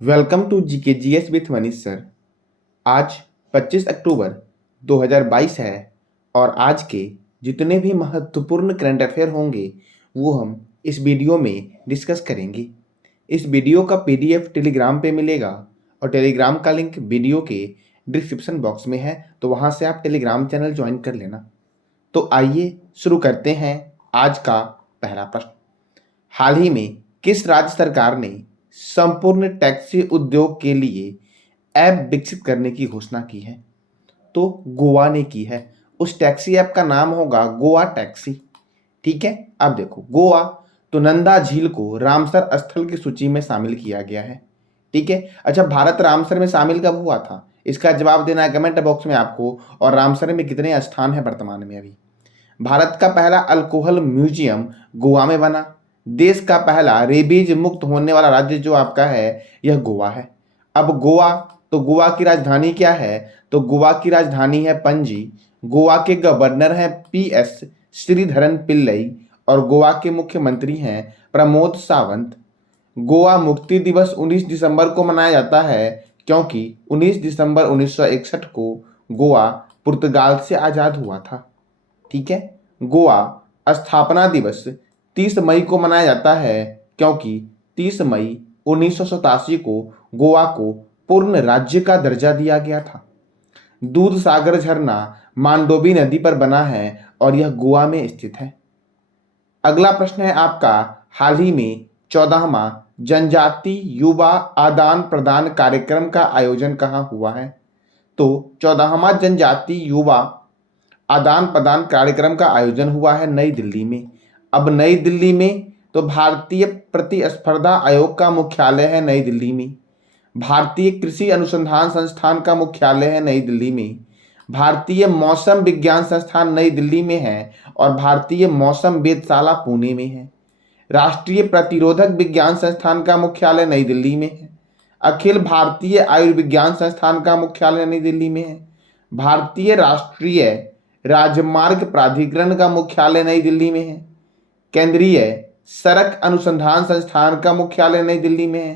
Welcome to GK GS with Manish sir. आज 25 अक्टूबर 2022 है और आज के जितने भी महत्वपूर्ण करंट अफेयर होंगे वो हम इस वीडियो में डिस्कस करेंगे। इस वीडियो का पीडीएफ टेलीग्राम पे मिलेगा और टेलीग्राम का लिंक वीडियो के डिस्क्रिप्शन बॉक्स में है, तो वहाँ से आप टेलीग्राम चैनल ज्वाइन कर लेना। तो आइए शुरू करते हैं आज का पहला प्रश्न। हाल ही में किस राज्य सरकार ने संपूर्ण टैक्सी उद्योग के लिए ऐप विकसित करने की घोषणा की है? तो गोवा ने की है। उस टैक्सी ऐप का नाम होगा गोवा टैक्सी। ठीक है, अब देखो गोवा तो नंदा झील को रामसर स्थल की सूची में शामिल किया गया है। ठीक है, अच्छा भारत रामसर में शामिल कब हुआ था? इसका जवाब देना है कमेंट बॉक्स में आपको। और रामसर में कितने स्थान है वर्तमान में? अभी भारत का पहला अल्कोहल म्यूजियम गोवा में बना। देश का पहला रेबीज मुक्त होने वाला राज्य जो आपका है यह गोवा है। अब गोवा तो गोवा की राजधानी क्या है? तो गोवा की राजधानी है पणजी। गोवा के गवर्नर हैं पीएस श्रीधरन पिल्लई और गोवा के मुख्यमंत्री हैं प्रमोद सावंत। गोवा मुक्ति दिवस 19 दिसंबर को मनाया जाता है क्योंकि 19 दिसंबर 1961 को गोवा पुर्तगाल से आज़ाद हुआ था। ठीक है, गोवा स्थापना दिवस 30 मई को मनाया जाता है क्योंकि 30 मई 1987 को गोवा को पूर्ण राज्य का दर्जा दिया गया था। दूध सागर झरना मांडोवी नदी पर बना है और यह गोवा में स्थित है। अगला प्रश्न है आपका, हाल ही में 14वां जनजाति युवा आदान प्रदान कार्यक्रम का आयोजन कहाँ हुआ है? तो 14वां जनजाति युवा आदान प्रदान कार्यक्रम का आयोजन हुआ है नई दिल्ली में। अब नई दिल्ली में तो भारतीय प्रतिस्पर्धा आयोग का मुख्यालय है नई दिल्ली में। भारतीय कृषि अनुसंधान संस्थान का मुख्यालय है नई दिल्ली में। भारतीय मौसम विज्ञान संस्थान नई दिल्ली में है और भारतीय मौसम वेधशाला पुणे में है। राष्ट्रीय प्रतिरोधक विज्ञान संस्थान का मुख्यालय नई दिल्ली में है। अखिल भारतीय आयुर्विज्ञान संस्थान का मुख्यालय नई दिल्ली में है। भारतीय राष्ट्रीय राजमार्ग प्राधिकरण का मुख्यालय नई दिल्ली में है। केंद्रीय सड़क अनुसंधान संस्थान का मुख्यालय नई दिल्ली में है।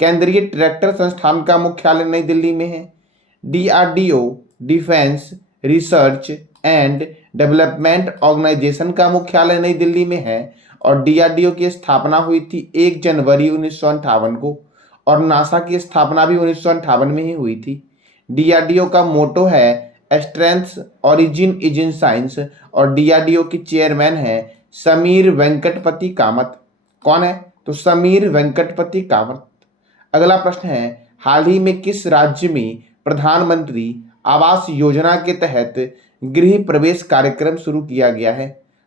केंद्रीय ट्रैक्टर संस्थान का मुख्यालय नई दिल्ली में है। DRDO defence research and development organisation का मुख्यालय नई दिल्ली में है और डीआरडीओ की स्थापना हुई थी 1 जनवरी 1958 को और नासा की स्थापना भी 1958 में ही हुई थी। डीआरडीओ का मोटो है strength origin is in science और डीआरडीओ की चेयरमैन है समीर वेंकटपति कामत। कौन है? तो समीर वेंकटपति कामत। अगला प्रश्न है, हाल ही में किस राज्य में प्रधानमंत्री आवास योजना के तहत गृह प्रवेश कार्यक्रम शुरू किया गया है?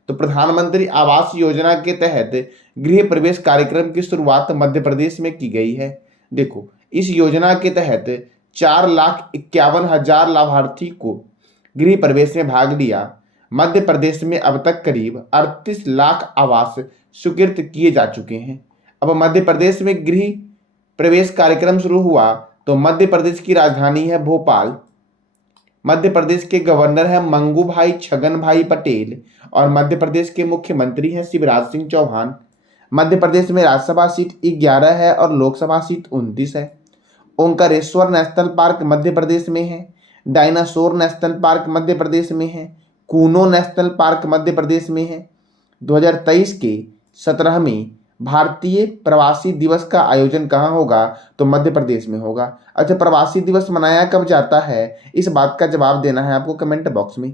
तो प्रधानमंत्री आवास योजना के तहत गृह प्रवेश कार्यक्रम की शुरुआत मध्य प्रदेश में की गई है। देखो, इस योजना के तहत 4,51,000 लाभार्थी को गृह प्रवेश में भाग लिया। मध्य प्रदेश में अब तक करीब 38 लाख आवास स्वीकृत किए जा चुके हैं। अब मध्य प्रदेश में गृह प्रवेश कार्यक्रम शुरू हुआ तो मध्य प्रदेश की राजधानी है भोपाल। मध्य प्रदेश के गवर्नर हैं मंगू भाई छगन भाई पटेल और मध्य प्रदेश के मुख्यमंत्री हैं शिवराज सिंह चौहान। मध्य प्रदेश में राज्यसभा सीट 11 है और लोकसभा सीट 29 है। ओंकारेश्वर नेशनल पार्क मध्य प्रदेश में है। Dinosaur national park Madhya Pradesh में है। कूनो नेशनल पार्क मध्य प्रदेश में है। 2023 के 17वें भारतीय प्रवासी दिवस का आयोजन कहाँ होगा? तो मध्य प्रदेश में होगा। अच्छा, प्रवासी दिवस मनाया कब जाता है? इस बात का जवाब देना है आपको कमेंट बॉक्स में।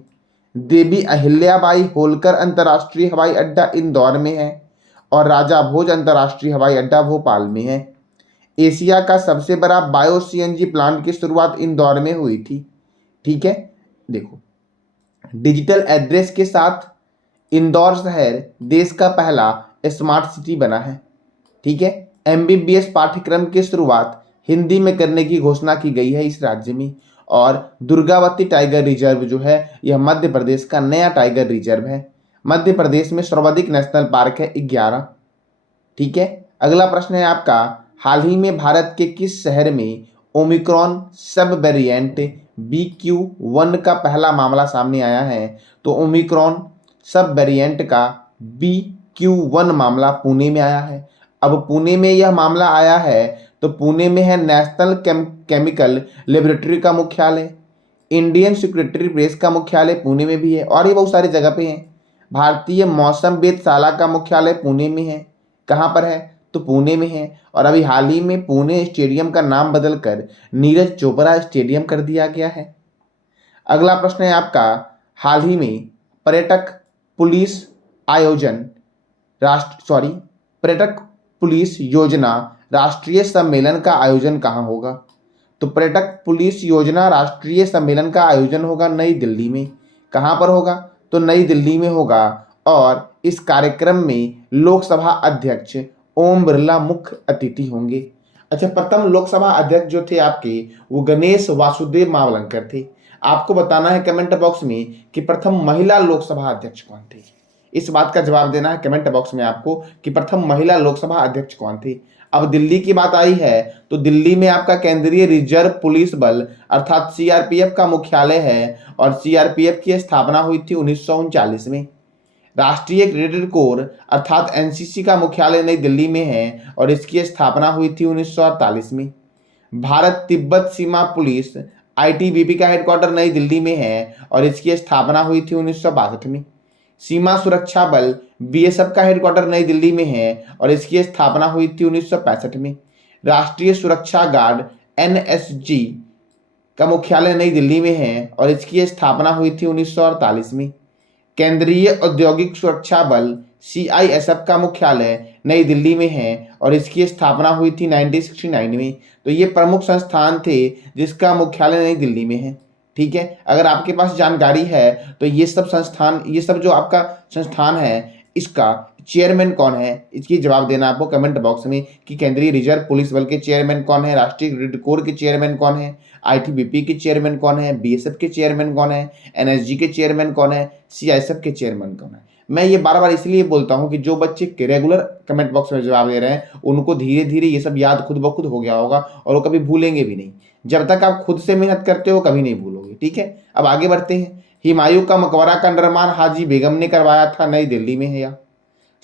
देवी अहिल्याबाई होलकर अंतर्राष्ट्रीय हवाई अड्डा इंदौर में है और राजा भोज अंतर्राष्ट्रीय हवाई अड्डा भोपाल में है। एशिया का सबसे बड़ा बायो सीएनजी प्लांट की शुरुआत इंदौर में हुई थी। ठीक है, देखो डिजिटल एड्रेस के साथ इंदौर शहर देश का पहला स्मार्ट सिटी बना है। ठीक है, एमबीबीएस पाठ्यक्रम की शुरुआत हिंदी में करने की घोषणा की गई है इस राज्य में। और दुर्गावती टाइगर रिजर्व जो है यह मध्य प्रदेश का नया टाइगर रिजर्व है। मध्य प्रदेश में सर्वाधिक नेशनल पार्क है 11। ठीक है, अगला प्रश्न है आपका, हाल ही में भारत के किस शहर में ओमिक्रॉन सब वेरिएंट BQ.1 का पहला मामला सामने आया है? तो ओमिक्रॉन सब वेरिएंट का BQ.1 मामला पुणे में आया है। अब पुणे में यह मामला आया है तो पुणे में है नेशनल केमिकल लेबोरेटरी का मुख्यालय। इंडियन सिक्योरिटी प्रेस का मुख्यालय पुणे में भी है और ये बहुत सारी जगह पे है। भारतीय मौसम वेधशाला का मुख्यालय पुणे में है। कहाँ पर है? तो पुणे में है। और अभी हाल ही में पुणे स्टेडियम का नाम बदलकर नीरज चोपड़ा स्टेडियम कर दिया गया है। अगला प्रश्न है आपका, हाल ही में पर्यटक पुलिस आयोजन पर्यटक पुलिस योजना राष्ट्रीय सम्मेलन का आयोजन कहाँ होगा? तो पर्यटक पुलिस योजना राष्ट्रीय सम्मेलन का आयोजन होगा नई दिल्ली में। कहाँ पर होगा? तो नई दिल्ली में होगा। और इस कार्यक्रम में लोकसभा अध्यक्ष ओम बिरला मुख्य अतिथि होंगे। अच्छा, प्रथम लोकसभा अध्यक्ष जो थे आपके, वो गणेश वासुदेव मावलंकर थे। आपको बताना है कमेंट बॉक्स में कि प्रथम महिला लोकसभा अध्यक्ष कौन थे। इस बात का जवाब देना है कमेंट बॉक्स में आपको कि प्रथम महिला लोकसभा अध्यक्ष कौन थी। अब दिल्ली की बात आई है तो दिल्ली में आपका केंद्रीय रिजर्व पुलिस बल अर्थात सीआरपीएफ का मुख्यालय है और सीआरपीएफ की स्थापना हुई थी 1939 में। राष्ट्रीय क्रेडिट कोर अर्थात एनसीसी का मुख्यालय नई दिल्ली में है और इसकी स्थापना हुई थी 1948 में। भारत तिब्बत सीमा पुलिस आईटीबीपी का हेडक्वार्टर नई दिल्ली में है और इसकी स्थापना हुई थी 1962 में। सीमा सुरक्षा बल बीएसएफ का हेडक्वार्टर नई दिल्ली में है और इसकी स्थापना हुई थी 1965 में। राष्ट्रीय सुरक्षा गार्ड एनएसजी का मुख्यालय नई दिल्ली में है और इसकी स्थापना हुई थी 1948 में। केंद्रीय औद्योगिक सुरक्षा बल सीआईएसएफ का मुख्यालय नई दिल्ली में है और इसकी स्थापना हुई थी 1969 में। तो ये प्रमुख संस्थान थे जिसका मुख्यालय नई दिल्ली में है। ठीक है, अगर आपके पास जानकारी है तो ये सब जो आपका संस्थान है इसका चेयरमैन कौन है, इसकी जवाब देना आपको कमेंट बॉक्स में कि केंद्रीय रिजर्व पुलिस बल के चेयरमैन कौन है, राष्ट्रीय क्रेडिट कोर के चेयरमैन कौन है, आईटीबीपी के चेयरमैन कौन है, बीएसएफ के चेयरमैन कौन है, एनएसजी के चेयरमैन कौन है, सीआईएसएफ के चेयरमैन कौन है। मैं ये बार बार इसलिए बोलता हूँ कि जो बच्चे रेगुलर कमेंट बॉक्स में जवाब दे रहे हैं उनको धीरे धीरे ये सब याद खुद ब खुद हो गया होगा और वो कभी भूलेंगे भी नहीं। जब तक आप खुद से मेहनत करते हो कभी नहीं भूलोगे। ठीक है, अब आगे बढ़ते हैं। हुमायूं का मकबरा का निर्माण हाजी बेगम ने करवाया था, नई दिल्ली में है। या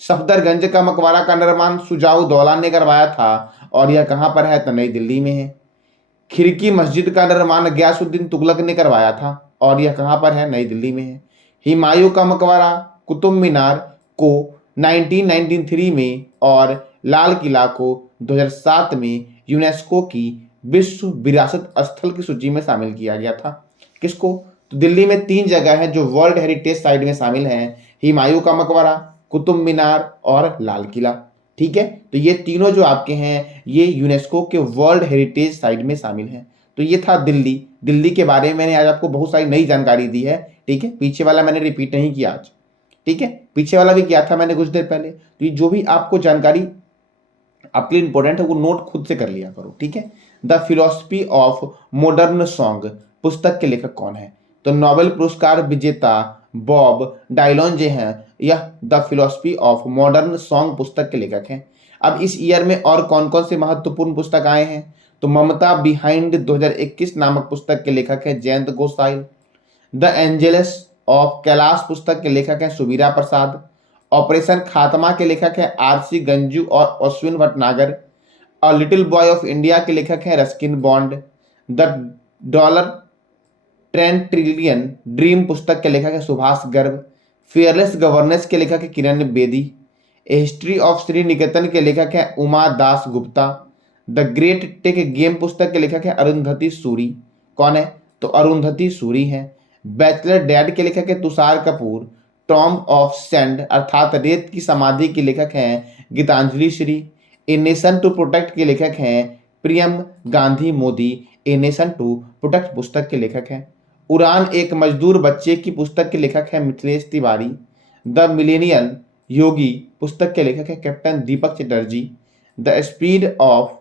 सफदरगंज का मकबरा का निर्माण शुजाउद्दौला ने करवाया था और यह कहाँ पर है? तो नई दिल्ली में है। खिरकी मस्जिद का निर्माण गयासुद्दीन तुगलक ने करवाया था और यह कहाँ पर है? नई दिल्ली में है। हुमायूं का मकबरा कुतुब मीनार को 1993 में और लाल किला को 2007 में यूनेस्को की विश्व विरासत स्थल की सूची में शामिल किया गया था। किसको? तो दिल्ली में 3 जगह हैं जो वर्ल्ड हेरिटेज साइट में शामिल हैं, हुमायूं का मकबरा, कुतुब मीनार और लाल किला। ठीक है, तो ये तीनों जो आपके हैं ये यूनेस्को के वर्ल्ड हेरिटेज साइट में शामिल हैं। तो ये था दिल्ली के बारे में मैंने आज आपको बहुत सारी नई जानकारी दी है। ठीक है, पीछे वाला मैंने रिपीट नहीं किया आज। ठीक है, पीछे वाला भी किया था मैंने कुछ देर पहले। तो ये जो भी आपको जानकारी आपके लिए इंपॉर्टेंट है वो नोट खुद से कर लिया करो। ठीक है, the philosophy of modern song पुस्तक के लेखक कौन है? तो नोबेल पुरस्कार विजेता बॉब डायलॉन जो हैं यह the philosophy of modern song पुस्तक के लेखक हैं। अब इस ईयर में और कौन कौन से महत्वपूर्ण पुस्तक आए हैं? तो ममता बिहाइंड 2021 नामक पुस्तक के लेखक है जयंत गोसाई। द एंजेलस ऑफ कैलाश पुस्तक के लेखक हैं सुबीरा प्रसाद। ऑपरेशन खात्मा के लेखक हैं आरसी गंजू और Ashwin Bhatnagar. A little boy of India के लेखक हैं Ruskin bond. The dollar trend trillion dream पुस्तक के लेखक है सुभाष गर्ग। फियरलेस गवर्नेंस के लेखक है Kiran Bedi. A history of Sriniketan के लेखक है Uma Das Gupta. The great tech game पुस्तक के लेखक है अरुंधति सूरी। कौन है? तो अरुंधति सूरी हैं। बैचलर डैड के लेखक है Tushar Kapoor. Tomb of sand अर्थात रेत की समाधि के लेखक हैं Geetanjali Shree. A nation to protect के लेखक हैं Priyam Gandhi Mody. A nation to protect पुस्तक के लेखक हैं। उड़ान एक मजदूर बच्चे की पुस्तक के लेखक है मिथिलेश तिवारी। द मिलेनियल योगी पुस्तक के लेखक है captain Deepak Chatterjee. The speed of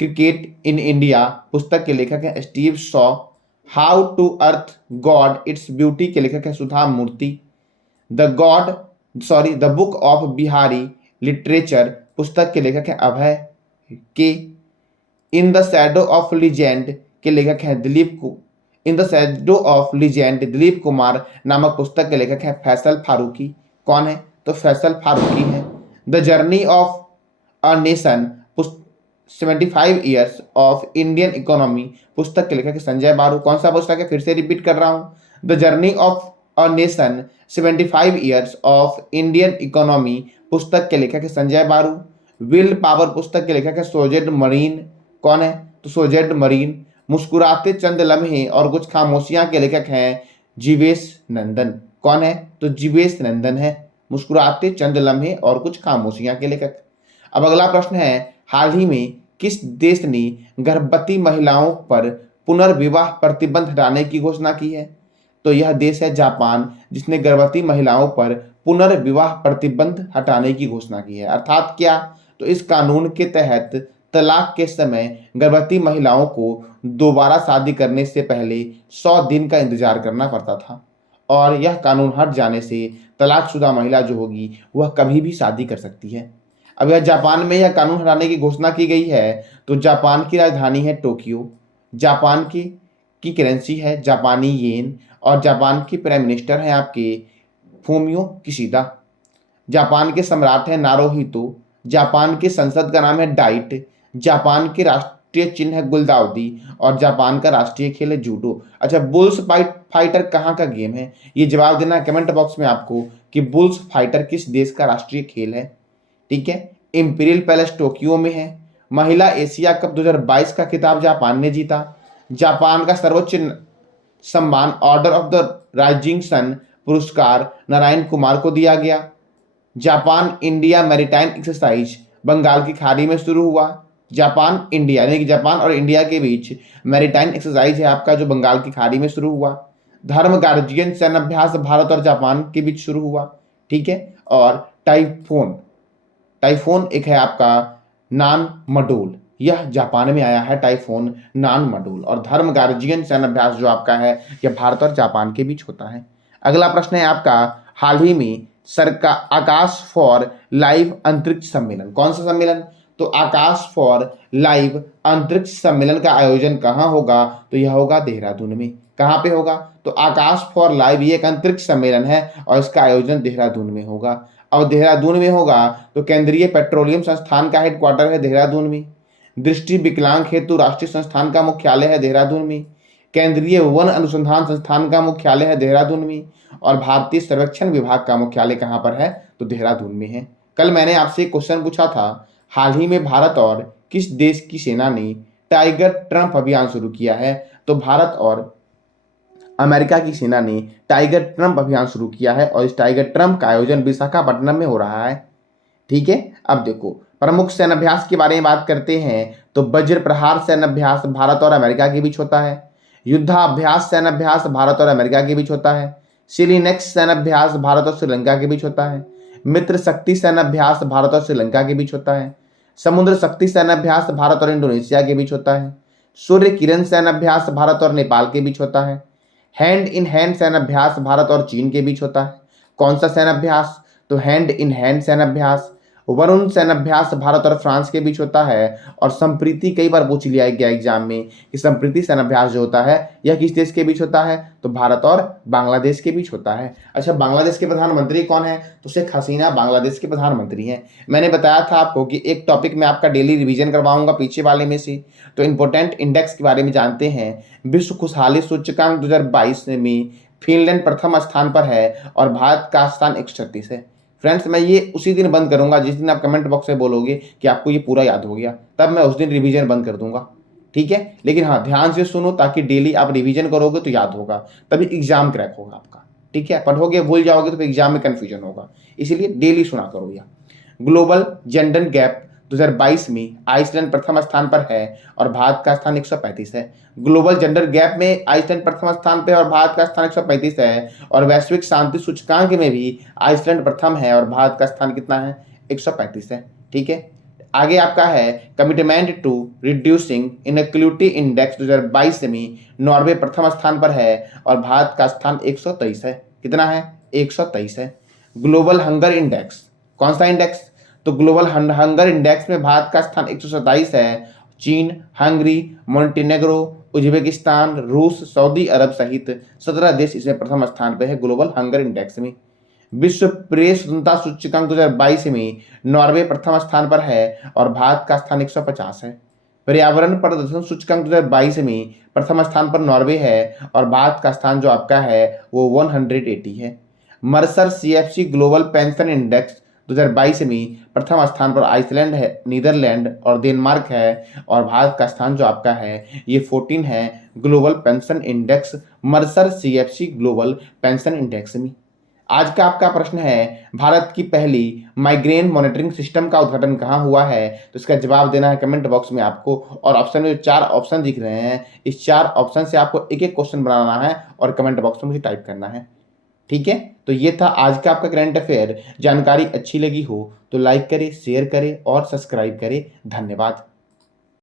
cricket in India पुस्तक के लेखक है Steve Shaw. How to earth god its beauty के लेखक है Sudha Murthy. The book of Bihari literature पुस्तक के लेखक है Abhay K. In the shadow of legend के लेखक हैं दिलीप कुमार नामक पुस्तक के लेखक हैं फैसल फारूकी। कौन है? तो फैसल फारूकी हैं। The journey of a nation 75 years of Indian economy पुस्तक के लेखक है संजय बारू। कौन सा पुस्तक है, फिर से रिपीट कर रहा हूं, the journey of a nation 75 years of Indian economy पुस्तक के लेखक है संजय बारू। विल पावर पुस्तक के लेखक है सोजेड मरीन। कौन है, तो सोजेड मरीन। मुस्कुराते चंद लम्हे और कुछ खामोशियां के लेखक हैं जीवेश नंदन। कौन है, तो जीवेश नंदन है मुस्कुराते चंद लम्हे और कुछ खामोशियां के लेखक। अब अगला प्रश्न है, हाल ही में किस देश ने गर्भवती महिलाओं पर पुनर्विवाह प्रतिबंध हटाने की घोषणा की है, तो यह देश है जापान, जिसने गर्भवती महिलाओं पर पुनर्विवाह प्रतिबंध हटाने की घोषणा की है। अर्थात क्या, तो इस कानून के तहत तलाक के समय गर्भवती महिलाओं को दोबारा शादी करने से पहले 100 दिन का इंतजार करना पड़ता था, और यह कानून हट जाने से तलाकशुदा महिला जो होगी वह कभी भी शादी कर सकती है। अब यह जापान में यह कानून हटाने की घोषणा की गई है, तो जापान की राजधानी है टोक्यो, जापान की करेंसी है जापानी येन, और जापान की प्राइम मिनिस्टर हैं आपके फूमियो किशिदा। जापान के सम्राट हैं नारोहितो। जापान की संसद का नाम है डाइट। जापान के राष्ट्रीय चिन्ह है गुलदाउदी, और जापान का राष्ट्रीय खेल है जूडो। अच्छा, बुल्स फाइटर कहाँ का गेम है, ये जवाब देना है कमेंट बॉक्स में आपको कि बुल्स फाइटर किस देश का राष्ट्रीय खेल है। ठीक है, इंपीरियल पैलेस टोक्यो में है। महिला एशिया कप 2022 का खिताब जापान ने जीता। जापान का सर्वोच्च सम्मान order of the rising sun पुरस्कार नारायण कुमार को दिया गया। Japan India maritime exercise Bengal की खाड़ी में शुरू हुआ। जापान इंडिया यानी कि जापान और इंडिया के बीच मैरीटाइम एक्सरसाइज है आपका, जो बंगाल की खाड़ी में शुरू हुआ। धर्म गार्जियन सैन्य अभ्यास भारत और जापान के बीच शुरू हुआ। ठीक है, और टाइफोन एक है आपका नान मडोल, यह जापान में आया है टाइफोन नान मडोल। और धर्म गार्जियन सैन्य अभ्यास जो आपका है यह भारत और जापान के बीच होता है। अगला प्रश्न है आपका, हाल ही में सरकार आकाश फॉर लाइव अंतरिक्ष सम्मेलन, कौन सा सम्मेलन, तो आकाश फॉर लाइव अंतरिक्ष सम्मेलन का आयोजन कहाँ होगा, तो यह होगा देहरादून में। कहाँ पे होगा, तो आकाश फॉर लाइव ये एक अंतरिक्ष सम्मेलन है और इसका आयोजन देहरादून में होगा। अब देहरादून में होगा तो केंद्रीय पेट्रोलियम संस्थान का हेडक्वार्टर है देहरादून में। दृष्टि विकलांग हेतु राष्ट्रीय संस्थान का मुख्यालय है देहरादून में। केंद्रीय वन अनुसंधान संस्थान का मुख्यालय है देहरादून में। और भारतीय सर्वेक्षण विभाग का मुख्यालय कहाँ पर है, तो देहरादून में है। कल मैंने आपसे एक क्वेश्चन पूछा था, हाल ही में भारत और किस देश की सेना ने टाइगर ट्रंप अभियान शुरू किया है, तो भारत और अमेरिका की सेना ने टाइगर ट्रंप अभियान शुरू किया है, और इस टाइगर ट्रंप का आयोजन विशाखापट्टनम में हो रहा है। ठीक है, अब देखो प्रमुख सैन्य अभ्यास के बारे में बात करते हैं, तो वज्र प्रहार सैन्य अभ्यास भारत और अमेरिका के बीच होता है। युद्धाभ्यास सैन्य अभ्यास भारत और अमेरिका के बीच होता है। सिलिनेक्स सैन्य अभ्यास भारत और श्रीलंका के बीच होता है। मित्र शक्ति सैन्य अभ्यास भारत और श्रीलंका के बीच होता है। समुद्र शक्ति सैन्य अभ्यास भारत और इंडोनेशिया के बीच होता है। सूर्य किरण सैन्य अभ्यास भारत और नेपाल के बीच होता है। हैंड इन हैंड सैन्य अभ्यास भारत और चीन के बीच होता है। कौन सा सैन्य अभ्यास, तो हैंड इन हैंड सैन्य अभ्यास। वरुण सैन्य अभ्यास भारत और फ्रांस के बीच होता है। और संप्रीति कई बार पूछ लिया गया एग्जाम में कि संप्रीति सैन्य अभ्यास जो होता है यह किस देश के बीच होता है, तो भारत और बांग्लादेश के बीच होता है। अच्छा, बांग्लादेश के प्रधानमंत्री कौन है, तो शेख हसीना बांग्लादेश के प्रधानमंत्री हैं। मैंने बताया था आपको कि एक टॉपिक में आपका डेली रिवीजन करवाऊंगा पीछे वाले में से। तो इंपॉर्टेंट इंडेक्स के बारे में जानते हैं। विश्व खुशहाली सूचकांक 2022 में फिनलैंड प्रथम स्थान पर है और भारत का स्थान 136 है। फ्रेंड्स, मैं ये उसी दिन बंद करूंगा जिस दिन आप कमेंट बॉक्स में बोलोगे कि आपको ये पूरा याद हो गया, तब मैं उस दिन रिवीजन बंद कर दूंगा। ठीक है, लेकिन हाँ ध्यान से सुनो, ताकि डेली आप रिवीजन करोगे तो याद होगा, तभी एग्जाम क्रैक होगा आपका। ठीक है, पढ़ोगे भूल जाओगे तो फिर एग्जाम में कन्फ्यूजन होगा, इसीलिए डेली सुना करो। यार ग्लोबल जेंडर गैप 2022 में आइसलैंड प्रथम स्थान पर है और भारत का स्थान 135 है। ग्लोबल जेंडर गैप में आइसलैंड प्रथम स्थान पर और भारत का स्थान 135 है। और वैश्विक शांति सूचकांक में भी आइसलैंड प्रथम है और भारत का स्थान कितना है, 135 है। ठीक है, आगे आपका है commitment to reducing inequality index 2022 में नॉर्वे प्रथम स्थान पर है और भारत का स्थान 123 है। कितना है, 123 है। ग्लोबल हंगर इंडेक्स, कौन सा इंडेक्स, तो ग्लोबल हंगर इंडेक्स में भारत का स्थान 127 है। चीन, हंगरी, मोंटेनेग्रो, उज्बेकिस्तान, रूस, सऊदी अरब सहित 17 देश इसमें प्रथम स्थान पर है ग्लोबल हंगर इंडेक्स में। विश्व प्रेस स्वतंत्रता सूचकांक 2022 में नॉर्वे प्रथम स्थान पर है और भारत का स्थान 150 है। पर्यावरण प्रदर्शन सूचकांक 2022 में प्रथम स्थान पर नॉर्वे है और भारत का स्थान जो आपका है वो 180 है। Mercer CFC global pension index 2022 में प्रथम स्थान पर आइसलैंड है, नीदरलैंड और डेनमार्क है और भारत का स्थान जो आपका है ये 14 है global pension index Mercer CFC global pension index में। आज का आपका प्रश्न है, भारत की पहली माइग्रेन मॉनिटरिंग सिस्टम का उद्घाटन कहाँ हुआ है? तो इसका जवाब देना है कमेंट बॉक्स में आपको। और ऑप्शन में जो 4 ऑप्शन दिख रहे हैं, इस 4 ऑप्शन से आपको एक एक क्वेश्चन बनाना है और कमेंट बॉक्स में मुझे टाइप करना है। ठीक है, तो ये था आज का आपका करंट अफेयर। जानकारी अच्छी लगी हो तो लाइक करें, शेयर करें और सब्सक्राइब करें। धन्यवाद।